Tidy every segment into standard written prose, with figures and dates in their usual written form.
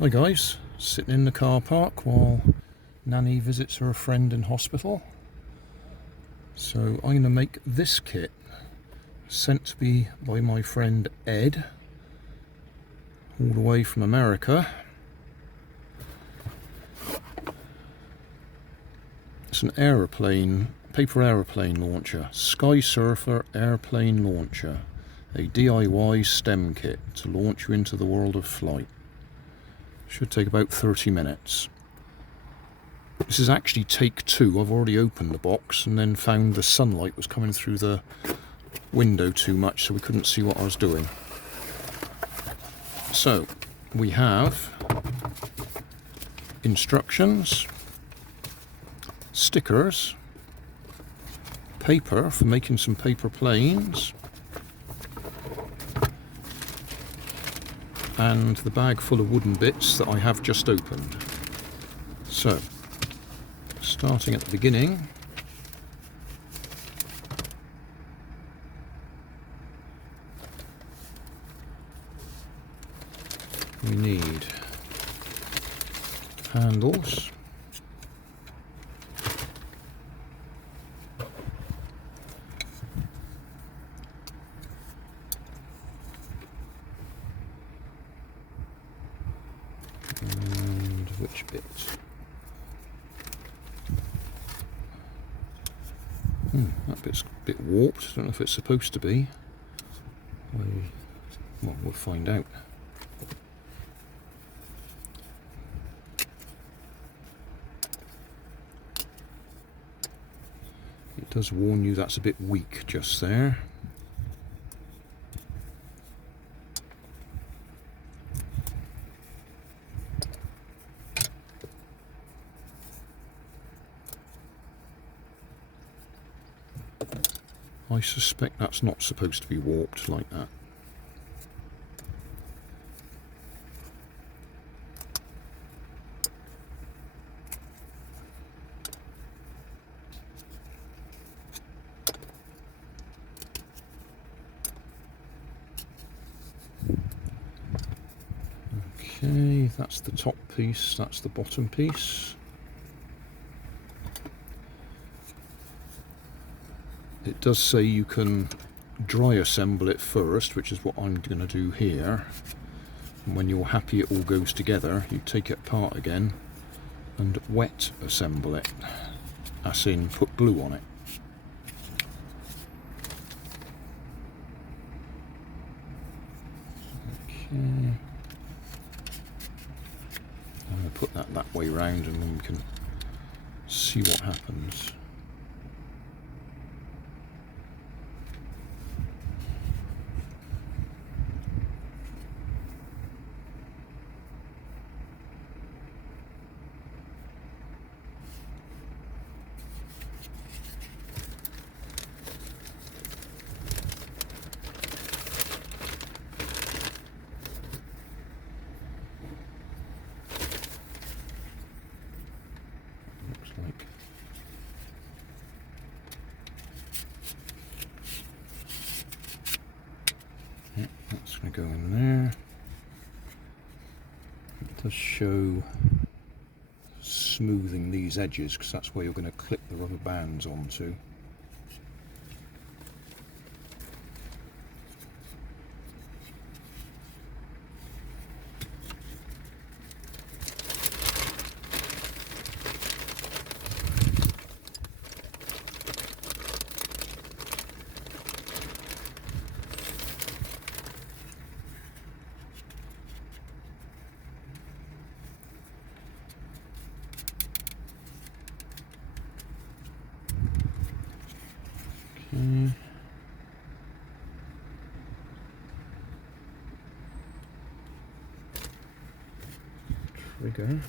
Hi guys, sitting in the car park while Nanny visits her friend in hospital. So I'm going to make this kit, sent to me by my friend Ed, all the way from America. It's an aeroplane, paper aeroplane launcher, Sky Surfer airplane launcher, a DIY STEM kit to launch you into the world of flight. Should take about 30 minutes. This is actually take two. I've already opened the box and then found the sunlight was coming through the window too much, so we couldn't see what I was doing. So we have instructions, stickers, paper for making some paper planes, and the bag full of wooden bits that I have just opened. So, starting at the beginning, we need handles, and which bit? That bit's a bit warped. Don't know if it's supposed to be. Well, we'll find out. It does warn you that's a bit weak just there. I suspect that's not supposed to be warped like that. Okay, that's the top piece, that's the bottom piece. It does say you can dry assemble it first, which is what I'm going to do here. And when you're happy it all goes together, you take it apart again and wet assemble it, as in put glue on it. Okay. I'm going to put that way round and then we can see what happens. Like yeah, that's going to go in there. It does show smoothing these edges because that's where you're going to clip the rubber bands onto. Trigger.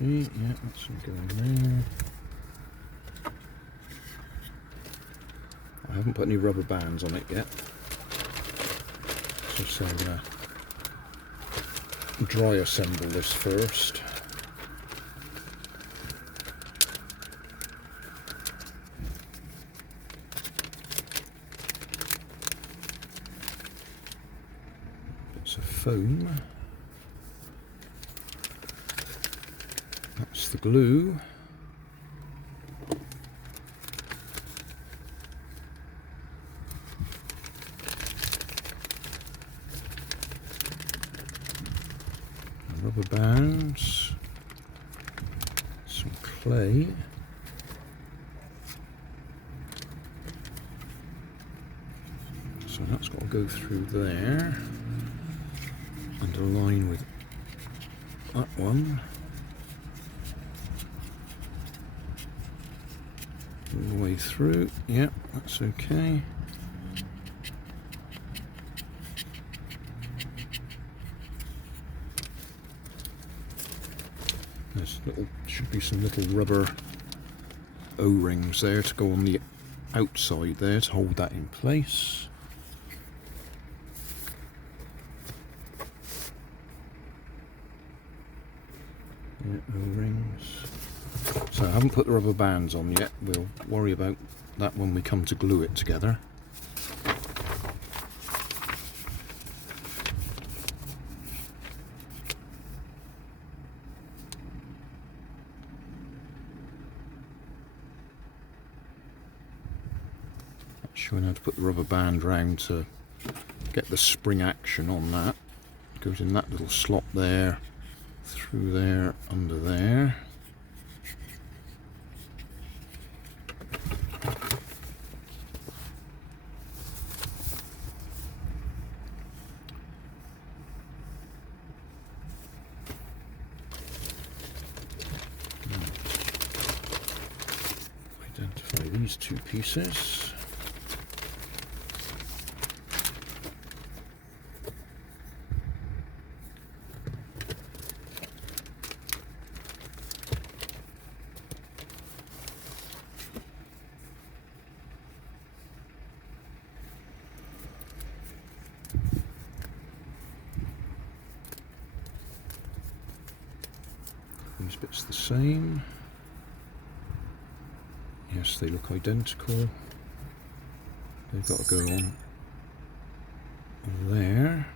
see, yeah, that's going to go in there. I haven't put any rubber bands on it yet, so I'm going to dry assemble this first. Bits of foam. That's the glue. Rubber bands, some clay, so that's got to go through there and align with that one all the way through. Yep, that's okay. There's should be some little rubber O-rings there to go on the outside there to hold that in place. Yeah, O-rings. So I haven't put the rubber bands on yet. We'll worry about that when we come to glue it together. Showing how to put the rubber band round to get the spring action on that. It goes in that little slot there, through there, under there. Identify these two pieces. These bits the same. Yes, they look identical. They've got to go on there.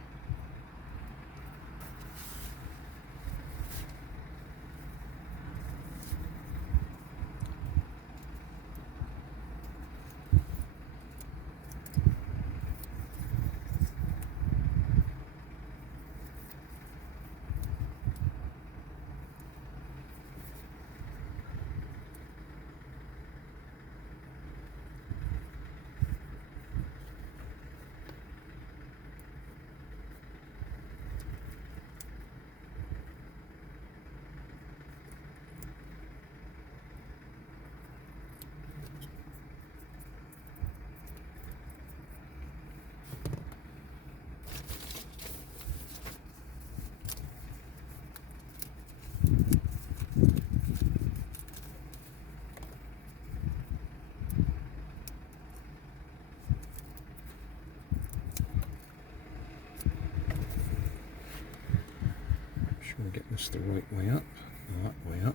Sure, get this the right way up, or that way up.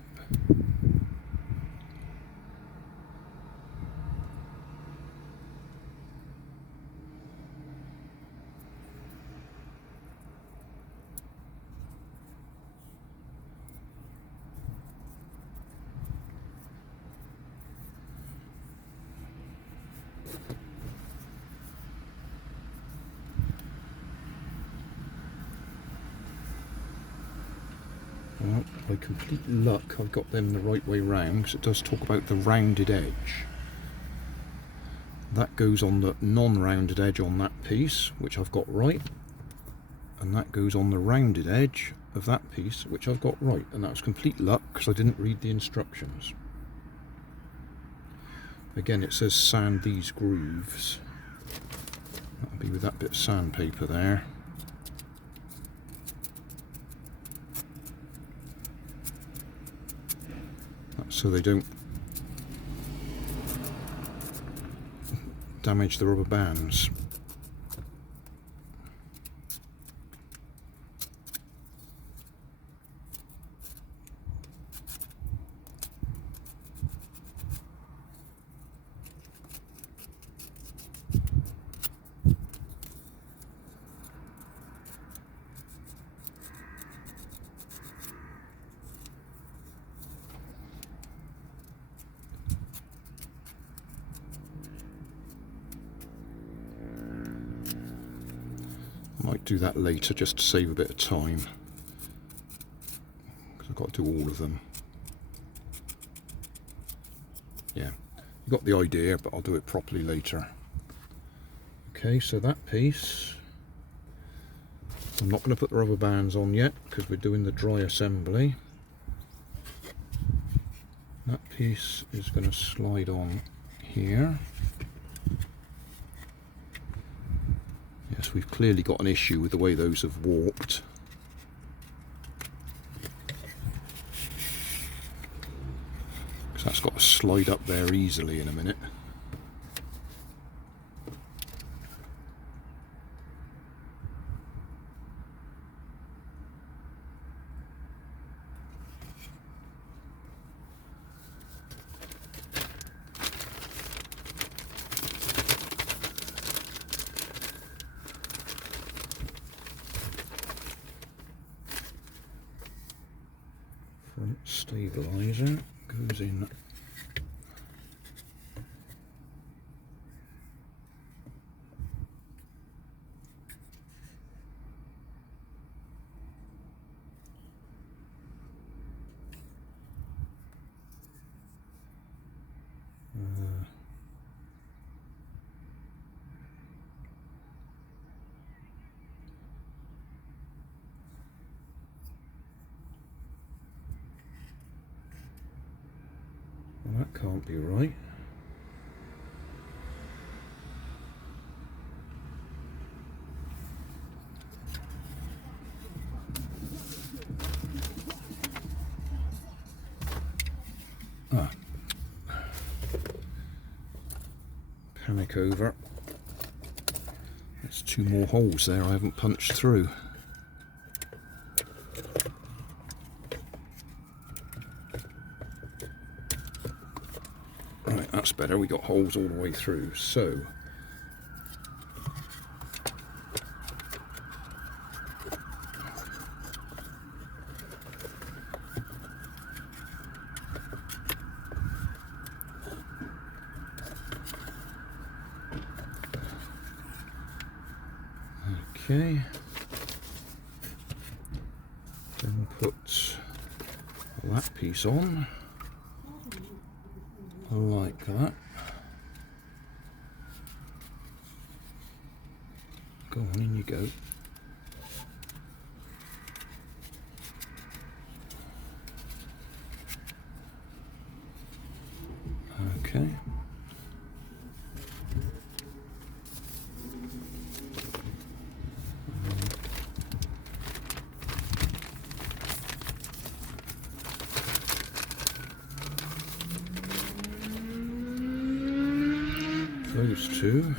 Well, by complete luck, I've got them the right way round, because it does talk about the rounded edge. That goes on the non-rounded edge on that piece, which I've got right, and that goes on the rounded edge of that piece, which I've got right, and that was complete luck because I didn't read the instructions. Again, it says sand these grooves. That'll be with that bit of sandpaper there. so they don't damage the rubber bands. Might do that later just to save a bit of time, because I've got to do all of them. Yeah, you got the idea, but I'll do it properly later. Okay, so that piece, I'm not going to put the rubber bands on yet because we're doing the dry assembly. That piece is going to slide on here. Yes, we've clearly got an issue with the way those have warped. Because that's got to slide up there easily in a minute. Front stabilizer goes in . Well, that can't be right. Ah. Panic over. There's 2 more holes there I haven't punched through. Right, that's better. We got holes all the way through. So okay, then put that piece on like that. Go on, in you go. Okay. Those 2.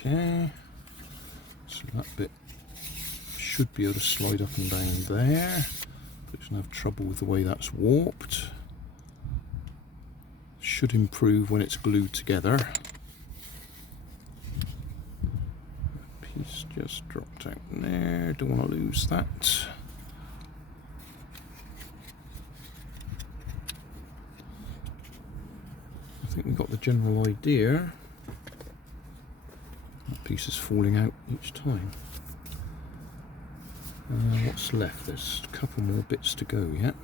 Okay, so that bit should be able to slide up and down there. But it's going to have trouble with the way that's warped. Should improve when it's glued together. Piece just dropped out there, don't want to lose that. I think we've got the general idea. That piece is falling out each time. What's left? There's a couple more bits to go yet.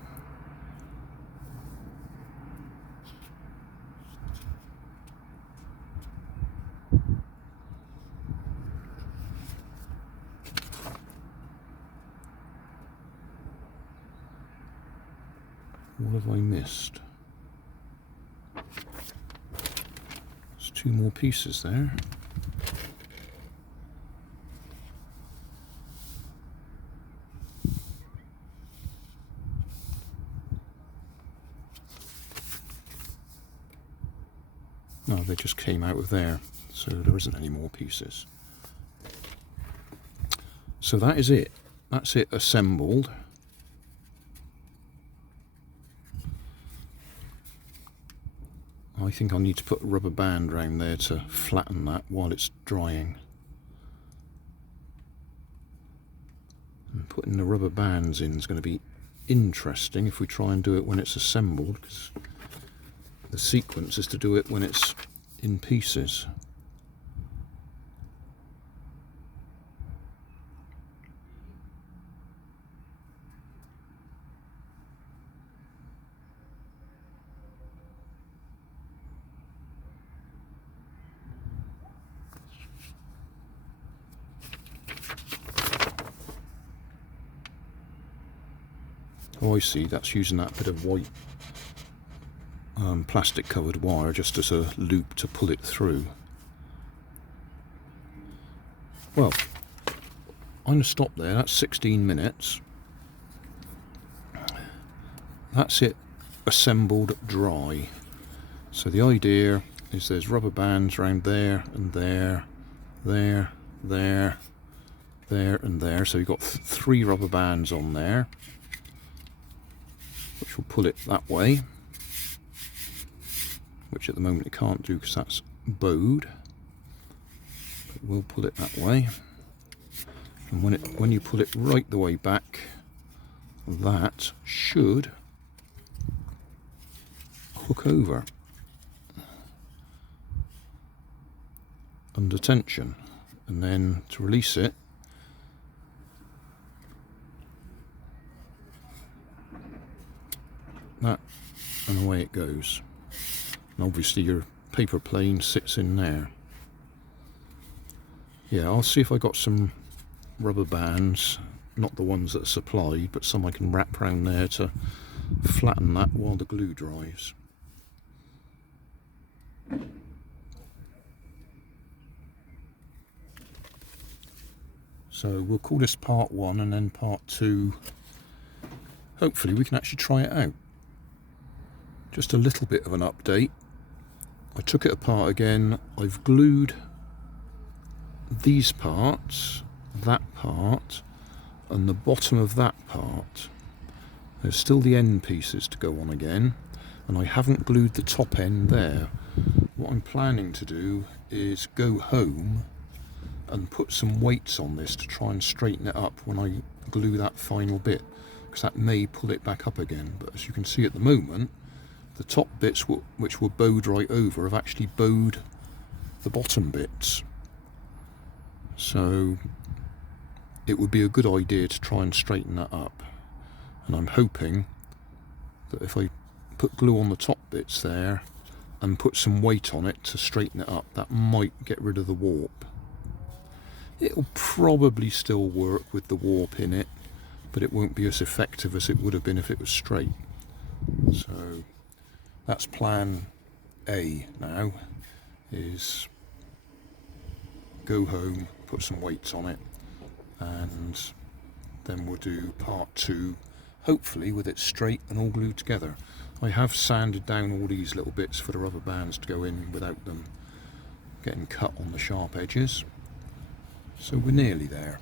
What have I missed? There's 2 more pieces there. No, they just came out of there, so there isn't any more pieces. So that is it. That's it assembled. I think I need to put a rubber band around there to flatten that while it's drying. And putting the rubber bands in is going to be interesting if we try and do it when it's assembled, because the sequence is to do it when it's in pieces. Oh, I see, that's using that bit of white plastic covered wire just as a loop to pull it through. Well, I'm going to stop there. That's 16 minutes. That's it assembled dry. So the idea is there's rubber bands around there and there, there, there, there and there. So you've got 3 rubber bands on there, which will pull it that way, which at the moment it can't do because that's bowed, but we'll pull it that way. And when you pull it right the way back, that should hook over under tension, and then to release it, that, and away it goes. And obviously your paper plane sits in there. Yeah, I'll see if I got some rubber bands, not the ones that are supplied, but some I can wrap around there to flatten that while the glue dries. So we'll call this part 1, and then part 2, hopefully we can actually try it out. Just a little bit of an update. I took it apart again. I've glued these parts, that part, and the bottom of that part. There's still the end pieces to go on again, and I haven't glued the top end there. What I'm planning to do is go home and put some weights on this to try and straighten it up when I glue that final bit, because that may pull it back up again. But as you can see at the moment, the top bits which were bowed right over have actually bowed the bottom bits. So it would be a good idea to try and straighten that up. And I'm hoping that if I put glue on the top bits there and put some weight on it to straighten it up, that might get rid of the warp. It'll probably still work with the warp in it, but it won't be as effective as it would have been if it was straight. So that's plan A now, is go home, put some weights on it, and then we'll do part 2, hopefully with it straight and all glued together. I have sanded down all these little bits for the rubber bands to go in without them getting cut on the sharp edges. So we're nearly there.